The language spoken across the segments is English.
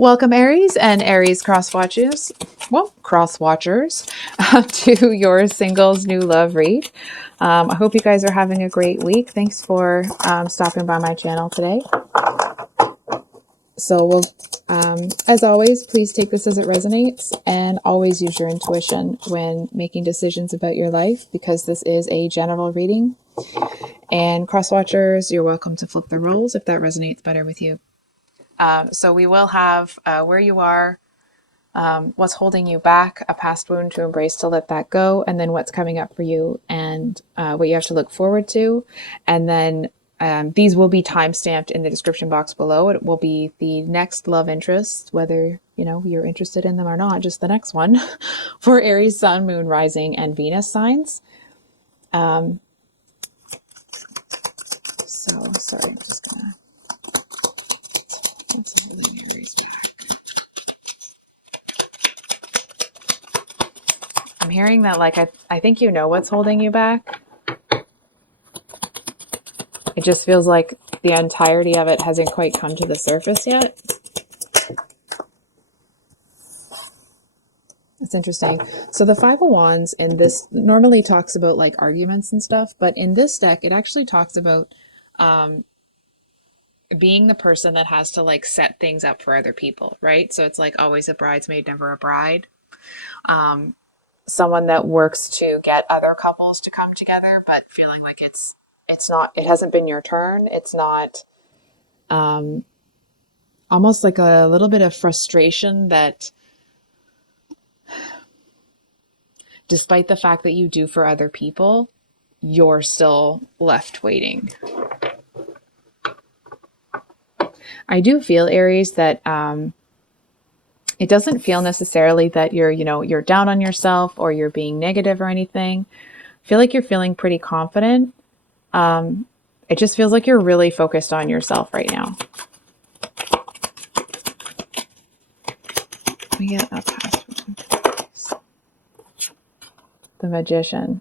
Welcome, Aries and Aries cross watchers, to your singles new love read. I hope you guys are having a great week. Thanks for stopping by my channel today. So as always, please take this as it resonates and always use your intuition when making decisions about your life, because this is a general reading. And cross watchers, you're welcome to flip the roles if that resonates better with you. So we will have where you are, what's holding you back, a past wound to embrace, to let that go, and then what's coming up for you and what you have to look forward to. And then these will be time-stamped in the description box below. It will be the next love interest, whether you're interested in them or not, just the next one for Aries, Sun, Moon, Rising, and Venus signs. So sorry, I'm just gonna I'm hearing that, like, I think you know what's holding you back. It just feels like the entirety of it hasn't quite come to the surface yet. That's interesting. So the Five of Wands in this normally talks about like arguments and stuff, but in this deck, it actually talks about being the person that has to like set things up for other people, right? So it's like always a bridesmaid, never a bride. Someone that works to get other couples to come together, but feeling like it hasn't been your turn. It's not, almost like a little bit of frustration that despite the fact that you do for other people, you're still left waiting. I do feel, Aries, that it doesn't feel necessarily that you're down on yourself or you're being negative or anything. I feel like you're feeling pretty confident. It just feels like you're really focused on yourself right now. We get a past one. The Magician.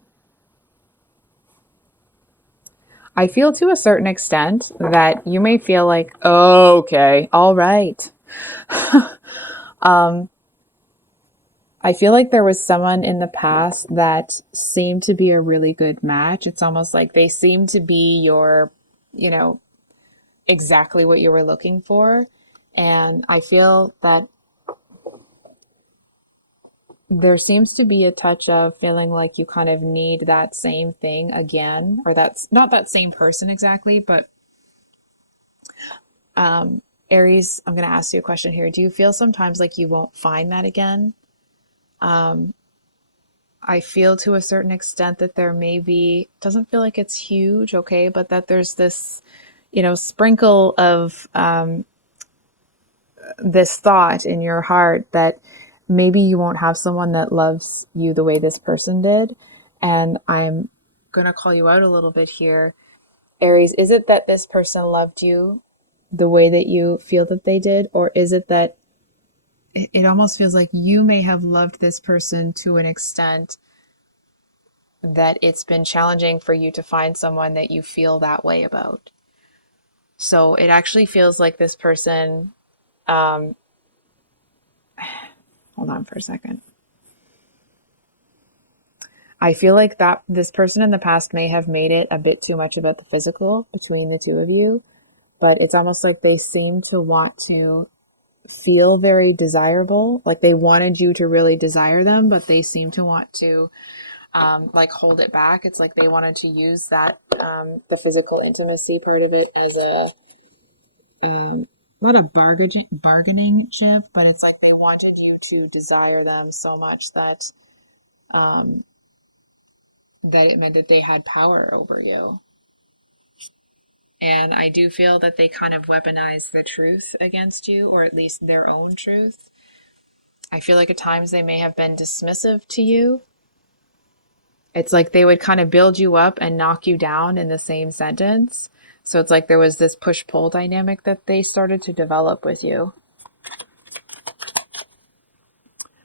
I feel to a certain extent that you may feel like, oh, okay, all right. I feel like there was someone in the past that seemed to be a really good match. It's almost like they seemed to be your, exactly what you were looking for. And I feel that there seems to be a touch of feeling like you kind of need that same thing again, or that's not that same person exactly, but Aries, I'm going to ask you a question here. Do you feel sometimes like you won't find that again? I feel to a certain extent that there may be, doesn't feel like it's huge, okay, but that there's this, sprinkle of this thought in your heart that maybe you won't have someone that loves you the way this person did. And I'm going to call you out a little bit here. Aries, is it that this person loved you the way that you feel that they did? Or is it that it almost feels like you may have loved this person to an extent that it's been challenging for you to find someone that you feel that way about? So it actually feels like this person, hold on for a second. I feel like that this person in the past may have made it a bit too much about the physical between the two of you, but it's almost like they seem to want to feel very desirable. Like they wanted you to really desire them, but they seem to want to like hold it back. It's like they wanted to use that, the physical intimacy part of it as a, not a bargaining chip, but it's like they wanted you to desire them so much that, that it meant that they had power over you. And I do feel that they kind of weaponize the truth against you, or at least their own truth. I feel like at times they may have been dismissive to you. It's like they would kind of build you up and knock you down in the same sentence. So it's like there was this push-pull dynamic that they started to develop with you.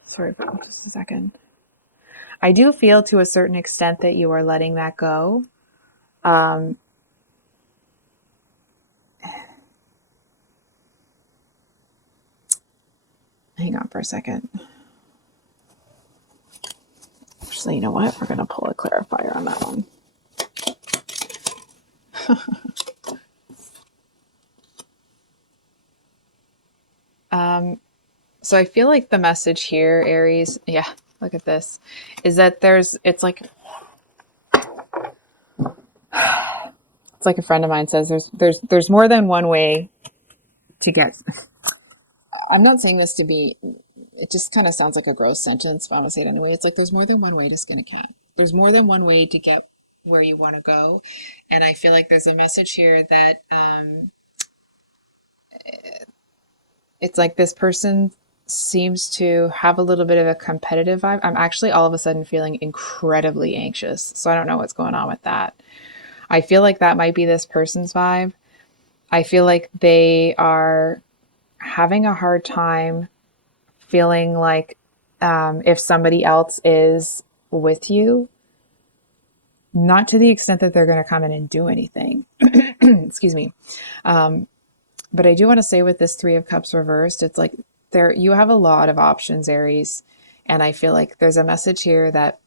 Sorry about just a second. I do feel to a certain extent that you are letting that go. hang on for a second. Actually, you know what? We're going to pull a clarifier on that one. So I feel like the message here, Aries, yeah, look at this, is that it's like a friend of mine says, there's more than one way to get. I'm not saying this to be, it just kind of sounds like a gross sentence, but I'm gonna say it anyway. It's like there's more than one way to skin a cat. There's more than one way to get where you want to go. And I feel like there's a message here that it's like this person seems to have a little bit of a competitive vibe. I'm actually all of a sudden feeling incredibly anxious. So I don't know what's going on with that. I feel like that might be this person's vibe. I feel like they are having a hard time feeling like if somebody else is with you, not to the extent that they're going to come in and do anything. Excuse me. But I do want to say with this Three of Cups reversed, it's like you have a lot of options, Aries. And I feel like there's a message here that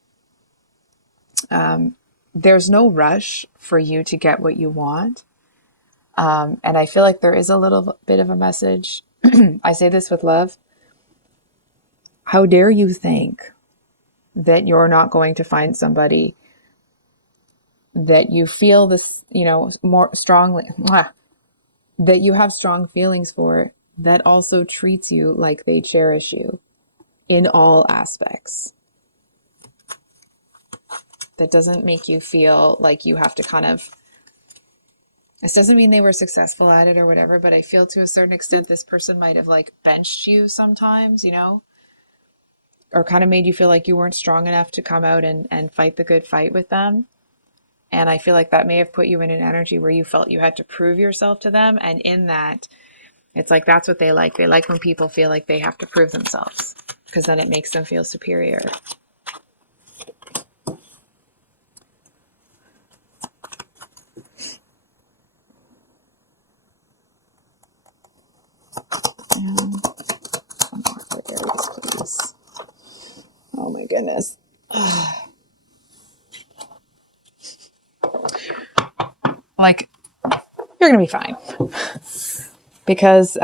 there's no rush for you to get what you want. And I feel like there is a little bit of a message. I say this with love. How dare you think that you're not going to find somebody that you feel this, more strongly, that you have strong feelings for, that also treats you like they cherish you in all aspects. That doesn't make you feel like you have to this doesn't mean they were successful at it or whatever, but I feel to a certain extent this person might have benched you sometimes, or kind of made you feel like you weren't strong enough to come out and fight the good fight with them. And I feel like that may have put you in an energy where you felt you had to prove yourself to them. And in that, it's like that's what they like. They like when people feel like they have to prove themselves because then it makes them feel superior. And one more for Aries, please. Oh my goodness. You're going to be fine. Because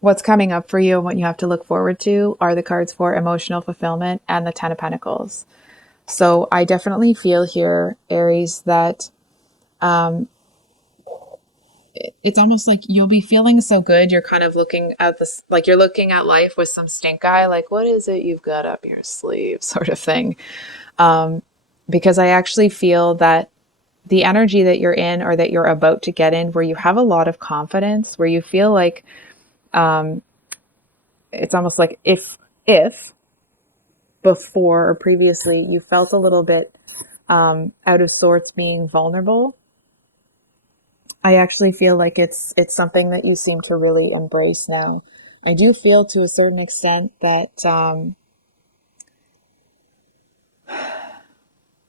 what's coming up for you and what you have to look forward to are the cards for emotional fulfillment and the Ten of Pentacles. So I definitely feel here, Aries, that it's almost like you'll be feeling so good. You're kind of looking at this, like you're looking at life with some stink eye, like, what is it you've got up your sleeve sort of thing. Because I actually feel that the energy that you're in or that you're about to get in, where you have a lot of confidence, where you feel like it's almost like if before or previously you felt a little bit out of sorts being vulnerable, I actually feel like it's something that you seem to really embrace now. I do feel to a certain extent that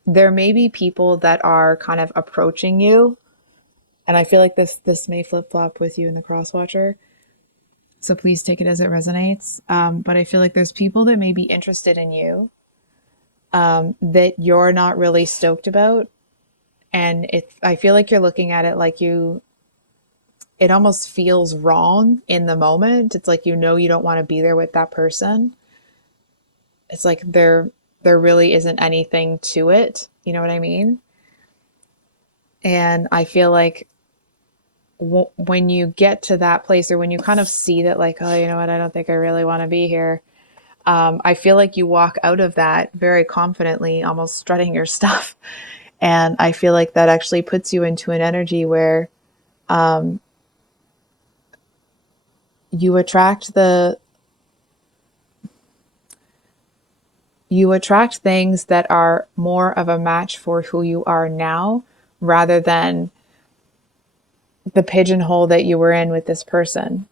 there may be people that are kind of approaching you, and I feel like this may flip-flop with you in the cross-watcher, so please take it as it resonates. But I feel like there's people that may be interested in you that you're not really stoked about, and I feel like you're looking at it like it almost feels wrong in the moment. It's like you don't want to be there with that person. It's like there really isn't anything to it. You know what I mean? And I feel like when you get to that place, or when you kind of see that, like, oh, you know what, I don't think I really want to be here. I feel like you walk out of that very confidently, almost strutting your stuff. And I feel like that actually puts you into an energy where you attract things that are more of a match for who you are now, rather than the pigeonhole that you were in with this person.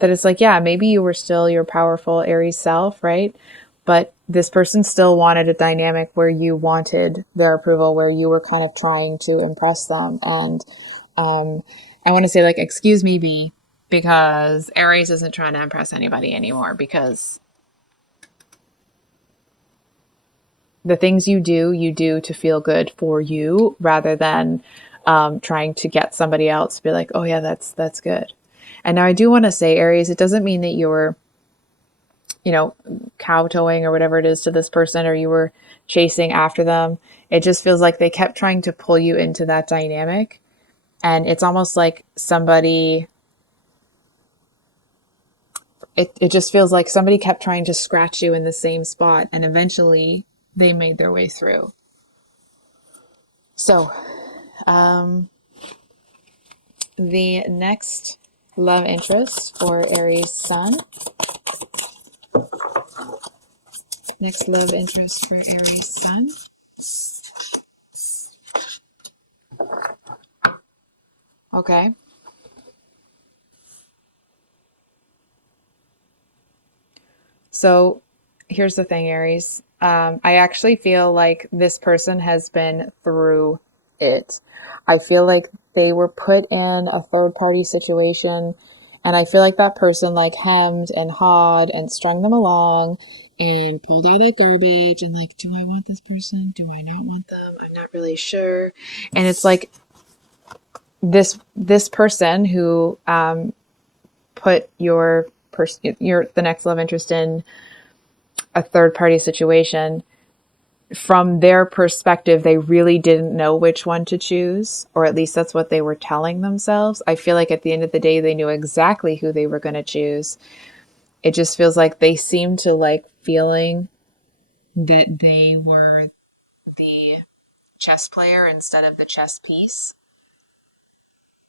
That it's like, yeah, maybe you were still your powerful Aries self, right? But this person still wanted a dynamic where you wanted their approval, where you were kind of trying to impress them. And I want to say, like, excuse me, B, because Aries isn't trying to impress anybody anymore, because the things you do to feel good for you, rather than trying to get somebody else to be like, oh yeah, that's good. And now I do want to say, Aries, it doesn't mean that you're, kowtowing or whatever it is to this person, or you were chasing after them. It just feels like they kept trying to pull you into that dynamic. And it's almost like it just feels like somebody kept trying to scratch you in the same spot, and eventually they made their way through. So, the next love interest for Aries Sun. Next love interest for Aries Sun. Okay. So here's the thing, Aries. I actually feel like this person has been through it. I feel like they were put in a third party situation, and I feel like that person like hemmed and hawed and strung them along and pulled out that garbage and like, do I want this person? Do I not want them? I'm not really sure. And it's like this person who put your the next love interest in a third party situation, from their perspective, they really didn't know which one to choose, or at least that's what they were telling themselves. I feel like at the end of the day, they knew exactly who they were going to choose. It just feels like they seemed to like feeling that they were the chess player instead of the chess piece.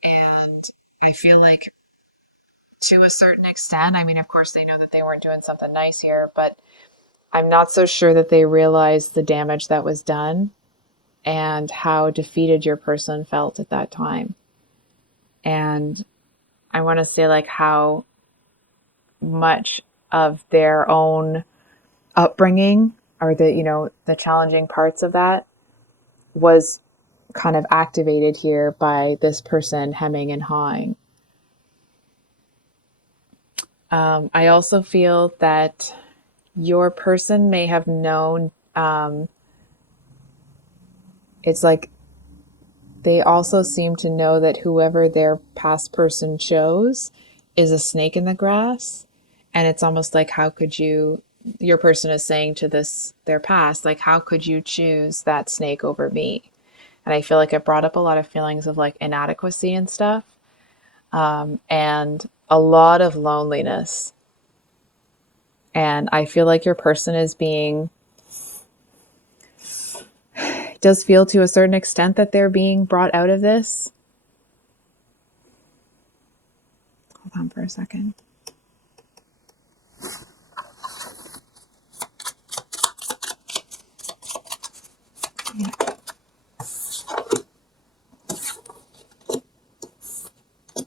And I feel like to a certain extent, I mean, of course, they know that they weren't doing something nice here, but I'm not so sure that they realized the damage that was done and how defeated your person felt at that time. And I want to say like how much of their own upbringing, or the challenging parts of that, was kind of activated here by this person hemming and hawing. I also feel that your person may have known, it's like they also seem to know that whoever their past person chose is a snake in the grass. And it's almost like, how could your person is saying to their past, like, how could you choose that snake over me? And I feel like it brought up a lot of feelings of like inadequacy and stuff, and a lot of loneliness. And I feel like your person does feel to a certain extent that they're being brought out of this. Hold on for a second. Yeah.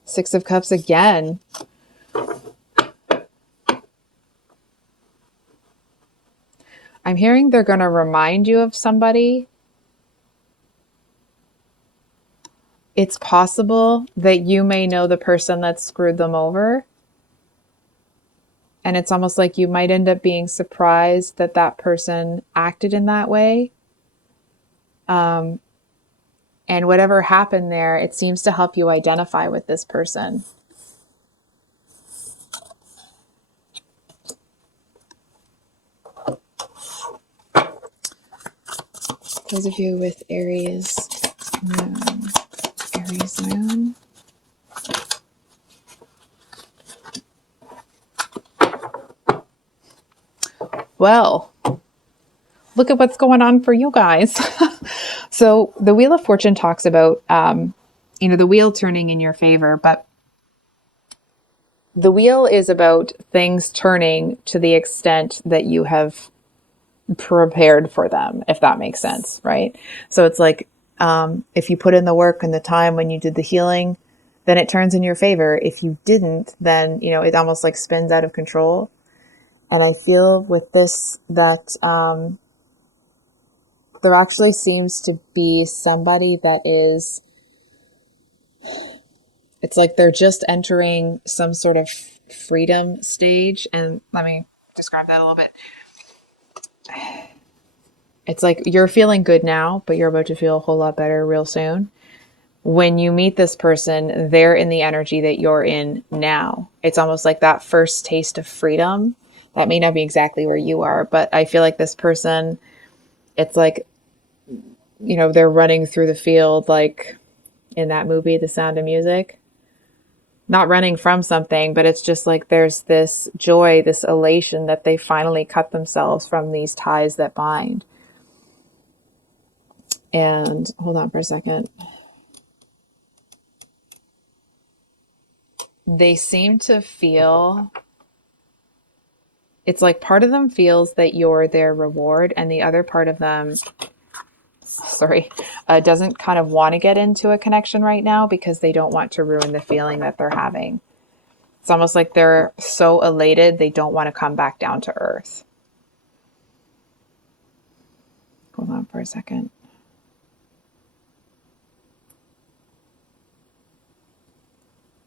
Six of Cups again. I'm hearing they're going to remind you of somebody. It's possible that you may know the person that screwed them over. And it's almost like you might end up being surprised that that person acted in that way. And whatever happened there, it seems to help you identify with this person. Those of you with Aries moon. Aries moon. Well, look at what's going on for you guys. So the Wheel of Fortune talks about, the wheel turning in your favor, but the wheel is about things turning to the extent that you have prepared for them, if that makes sense, right? So it's like, if you put in the work and the time when you did the healing, then it turns in your favor. If you didn't, then, it almost like spins out of control. And I feel with this that there actually seems to be somebody that is It's like they're just entering some sort of freedom stage. And let me describe that a little bit. It's like you're feeling good now, but you're about to feel a whole lot better real soon. When you meet this person, they're in the energy that you're in now. It's almost like that first taste of freedom. That may not be exactly where you are, but I feel like this person, it's like, they're running through the field like in that movie, The Sound of Music. Not running from something, but it's just like there's this joy, this elation that they finally cut themselves from these ties that bind. And hold on for a second. They seem to feel, it's like part of them feels that you're their reward, and the other part of them, doesn't kind of want to get into a connection right now because they don't want to ruin the feeling that they're having. It's almost like they're so elated, they don't want to come back down to earth. Hold on for a second.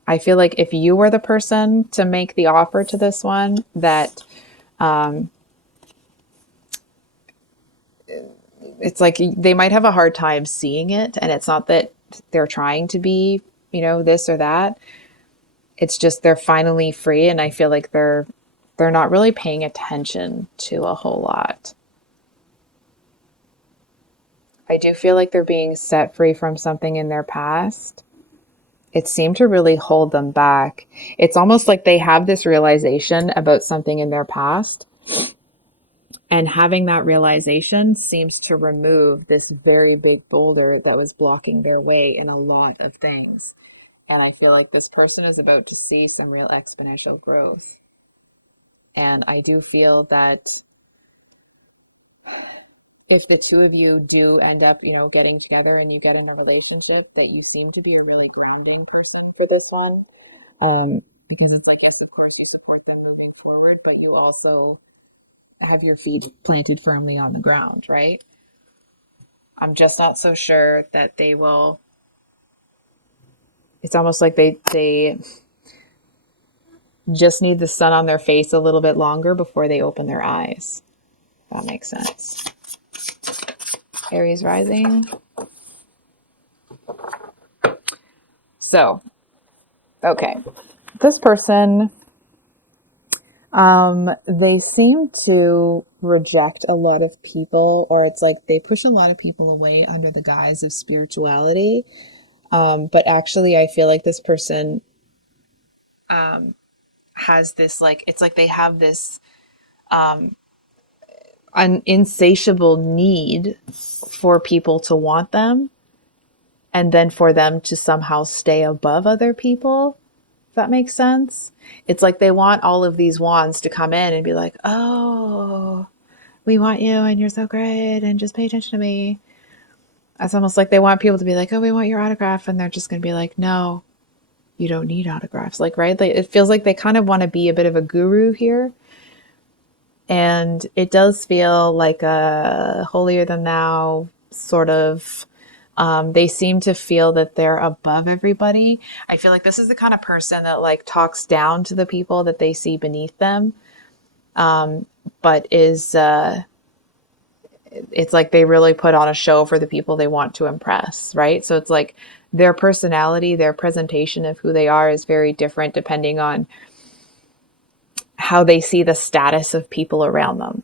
I feel like if you were the person to make the offer to this one, that it's like they might have a hard time seeing it. And it's not that they're trying to be, this or that. It's just they're finally free. And I feel like they're not really paying attention to a whole lot. I do feel like they're being set free from something in their past. It seemed to really hold them back. It's almost like they have this realization about something in their past. And having that realization seems to remove this very big boulder that was blocking their way in a lot of things. And I feel like this person is about to see some real exponential growth. And I do feel that if the two of you do end up, getting together and you get in a relationship, that you seem to be a really grounding person for this one. Because it's like, yes, of course, you support them moving forward, but you also have your feet planted firmly on the ground, right? I'm just not so sure that they will. It's almost like they just need the sun on their face a little bit longer before they open their eyes. If that makes sense. Aries rising. So, okay. This person, they seem to reject a lot of people, or it's like they push a lot of people away under the guise of spirituality. But actually, I feel like this person has this, like, it's like they have this an insatiable need for people to want them, and then for them to somehow stay above other people. If that makes sense. It's like they want all of these wands to come in and be like, oh, we want you and you're so great and just pay attention to me. It's almost like they want people to be like, oh, we want your autograph. And they're just going to be like, no, you don't need autographs. Like, right? Like, it feels like they kind of want to be a bit of a guru here. And it does feel like a holier than thou sort of. They seem to feel that they're above everybody. I feel like this is the kind of person that like talks down to the people that they see beneath them, but is it's like they really put on a show for the people they want to impress, right? So it's like their personality, their presentation of who they are is very different depending on how they see the status of people around them.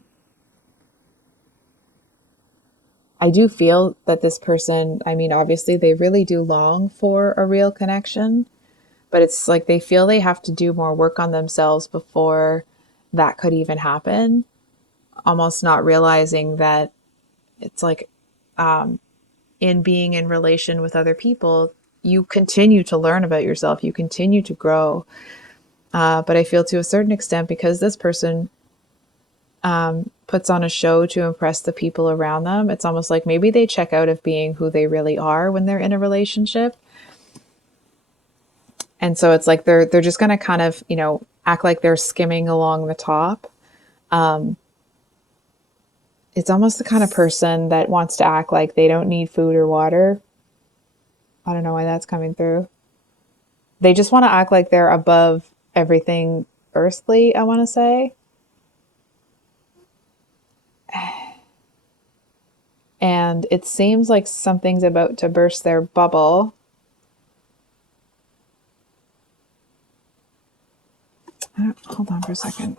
I do feel that this person, I mean, obviously they really do long for a real connection, but it's like they feel they have to do more work on themselves before that could even happen. Almost not realizing that it's like in being in relation with other people, you continue to learn about yourself, you continue to grow. But I feel to a certain extent, because this person puts on a show to impress the people around them, it's almost like maybe they check out of being who they really are when they're in a relationship. And so it's like they're just going to kind of, act like they're skimming along the top. It's almost the kind of person that wants to act like they don't need food or water. I don't know why that's coming through. They just want to act like they're above everything earthly, I want to say. And it seems like something's about to burst their bubble. Hold on for a second.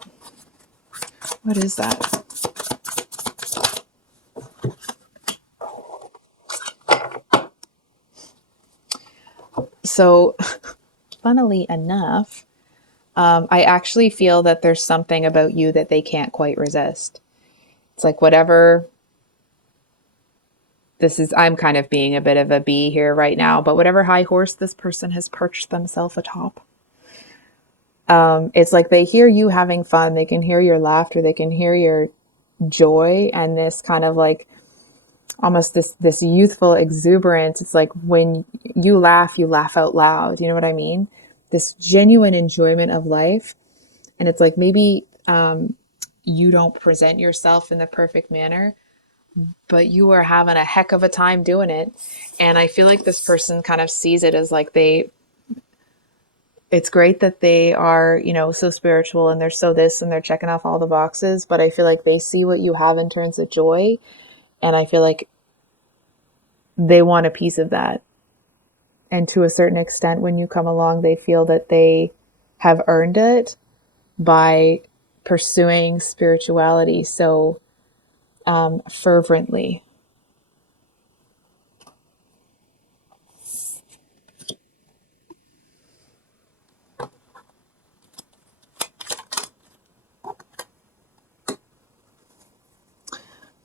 What is that? So, funnily enough, I actually feel that there's something about you that they can't quite resist. It's like whatever this is, I'm kind of being a bit of a bee here right now, but whatever high horse this person has perched themselves atop, it's like they hear you having fun, they can hear your laughter, they can hear your joy, and this kind of like almost this youthful exuberance. It's like when you laugh out loud. You know what I mean? This genuine enjoyment of life. And it's like maybe you don't present yourself in the perfect manner, but you are having a heck of a time doing it. And I feel like this person kind of sees it as like it's great that they are, so spiritual and they're so this and they're checking off all the boxes, but I feel like they see what you have in terms of joy. And I feel like they want a piece of that. And to a certain extent, when you come along, they feel that they have earned it by pursuing spirituality so fervently.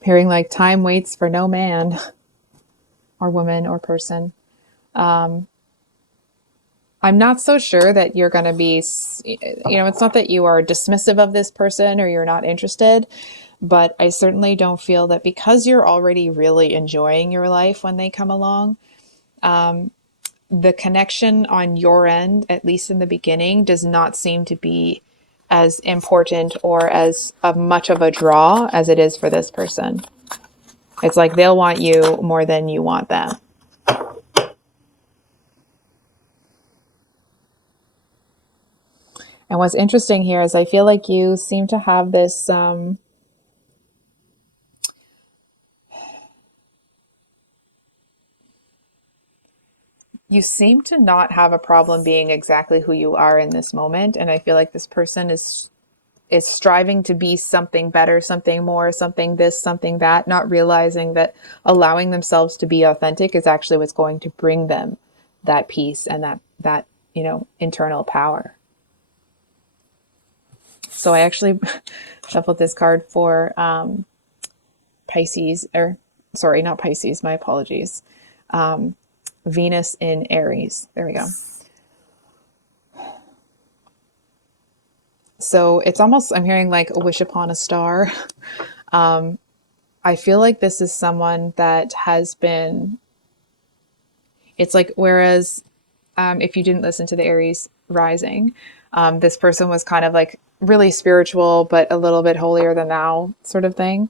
Hearing like time waits for no man or woman or person. I'm not so sure that you're going to be, it's not that you are dismissive of this person or you're not interested, but I certainly don't feel that because you're already really enjoying your life when they come along, the connection on your end, at least in the beginning, does not seem to be as important or as much of a draw as it is for this person. It's like they'll want you more than you want them. And what's interesting here is I feel like you seem to have this you seem to not have a problem being exactly who you are in this moment. And I feel like this person is striving to be something better, something more, something this, something that, not realizing that allowing themselves to be authentic is actually what's going to bring them that peace and that internal power. So I actually shuffled this card for Pisces, or sorry, not Pisces, my apologies. Venus in Aries. There we go. So it's almost, I'm hearing like a wish upon a star. I feel like this is someone that has been, it's like, whereas if you didn't listen to the Aries rising, this person was kind of like really spiritual, but a little bit holier than thou sort of thing.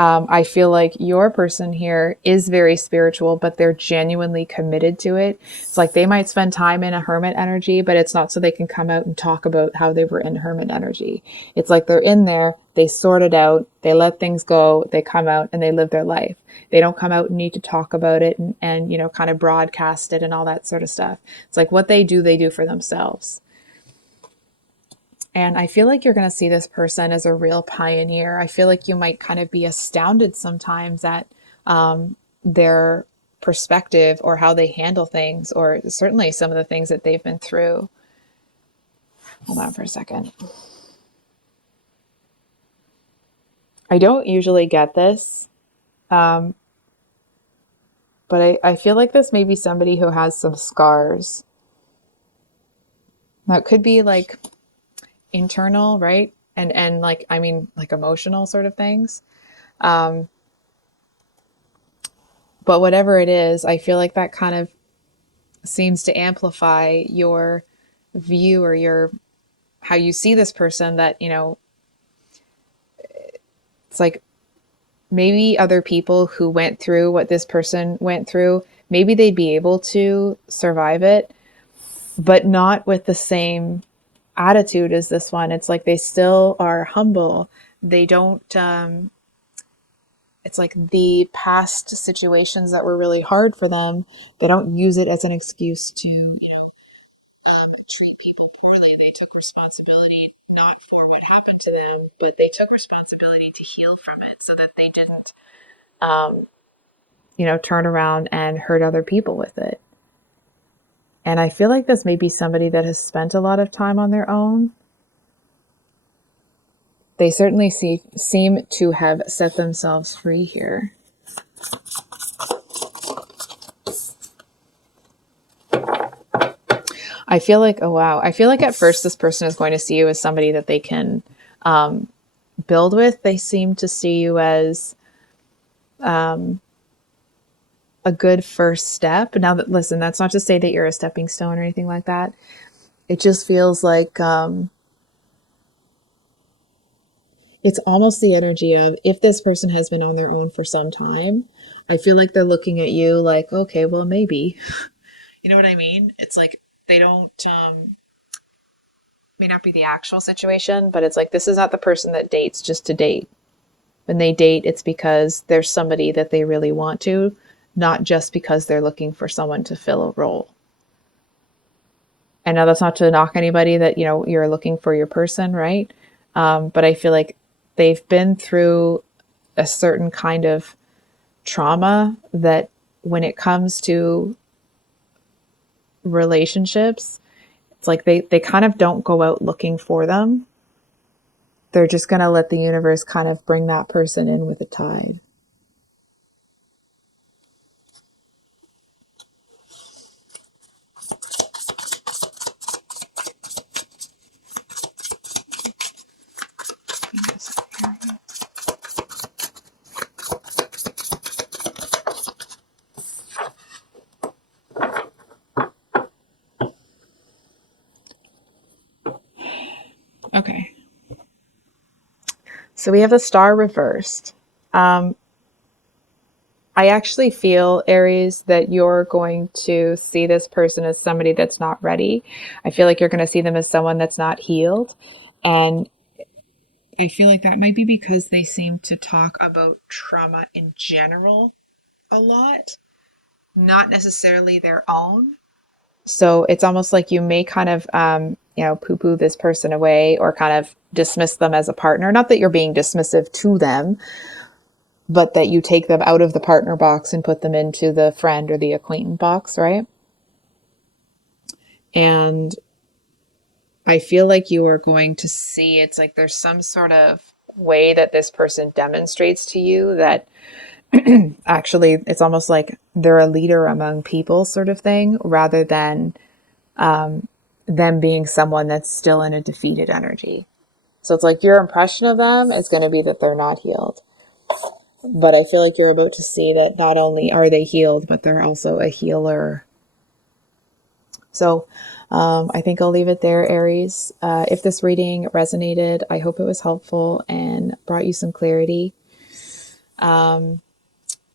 I feel like your person here is very spiritual, but they're genuinely committed to it. It's like they might spend time in a hermit energy, but it's not so they can come out and talk about how they were in hermit energy. It's like they're in there, they sort it out, they let things go, they come out and they live their life. They don't come out and need to talk about it and kind of broadcast it and all that sort of stuff. It's like what they do for themselves. And I feel like you're going to see this person as a real pioneer. I feel like you might kind of be astounded sometimes at their perspective or how they handle things, or certainly some of the things that they've been through. Hold on for a second. I don't usually get this, but I feel like this may be somebody who has some scars. Now, it could be like internal, right? And like, I mean, like emotional sort of things. But whatever it is, I feel like that kind of seems to amplify your view or your how you see this person, that it's like maybe other people who went through what this person went through, maybe they'd be able to survive it, but not with the same attitude as this one. It's like they still are humble. They don't, it's like the past situations that were really hard for them, they don't use it as an excuse to, treat people poorly. They took responsibility not for what happened to them, but they took responsibility to heal from it so that they didn't, um, turn around and hurt other people with it. And I feel like this may be somebody that has spent a lot of time on their own. They certainly seem to have set themselves free here. I feel like, oh wow, I feel like at first this person is going to see you as somebody that they can build with. They seem to see you as a good first step. Now that, listen, that's not to say that you're a stepping stone or anything like that. It just feels like it's almost the energy of, if this person has been on their own for some time, I feel like they're looking at you like, okay, well, maybe. You know what I mean? It's like they don't, may not be the actual situation, but it's like this is not the person that dates just to date. When they date, it's because there's somebody that they really want to, not just because they're looking for someone to fill a role. I know that's not to knock anybody that, you're looking for your person, right? But I feel like they've been through a certain kind of trauma that when it comes to relationships, it's like they kind of don't go out looking for them. They're just going to let the universe kind of bring that person in with a tide. Okay. So we have the star reversed. I actually feel, Aries, that you're going to see this person as somebody that's not ready. I feel like you're going to see them as someone that's not healed. And I feel like that might be because they seem to talk about trauma in general a lot, not necessarily their own. So it's almost like you may kind of, poo-poo this person away or kind of dismiss them as a partner. Not that you're being dismissive to them, but that you take them out of the partner box and put them into the friend or the acquaintance box, right? And I feel like you are going to see, it's like there's some sort of way that this person demonstrates to you that actually it's almost like they're a leader among people sort of thing, rather than them being someone that's still in a defeated energy. So it's like your impression of them is going to be that they're not healed. But I feel like you're about to see that not only are they healed, but they're also a healer. So I think I'll leave it there, Aries. If this reading resonated, I hope it was helpful and brought you some clarity.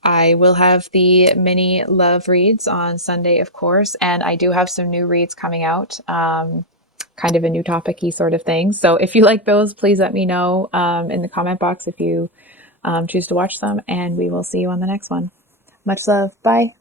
I will have the mini love reads on Sunday, of course, and I do have some new reads coming out, kind of a new topic-y sort of thing. So if you like those, please let me know in the comment box if you choose to watch them, and we will see you on the next one. Much love. Bye.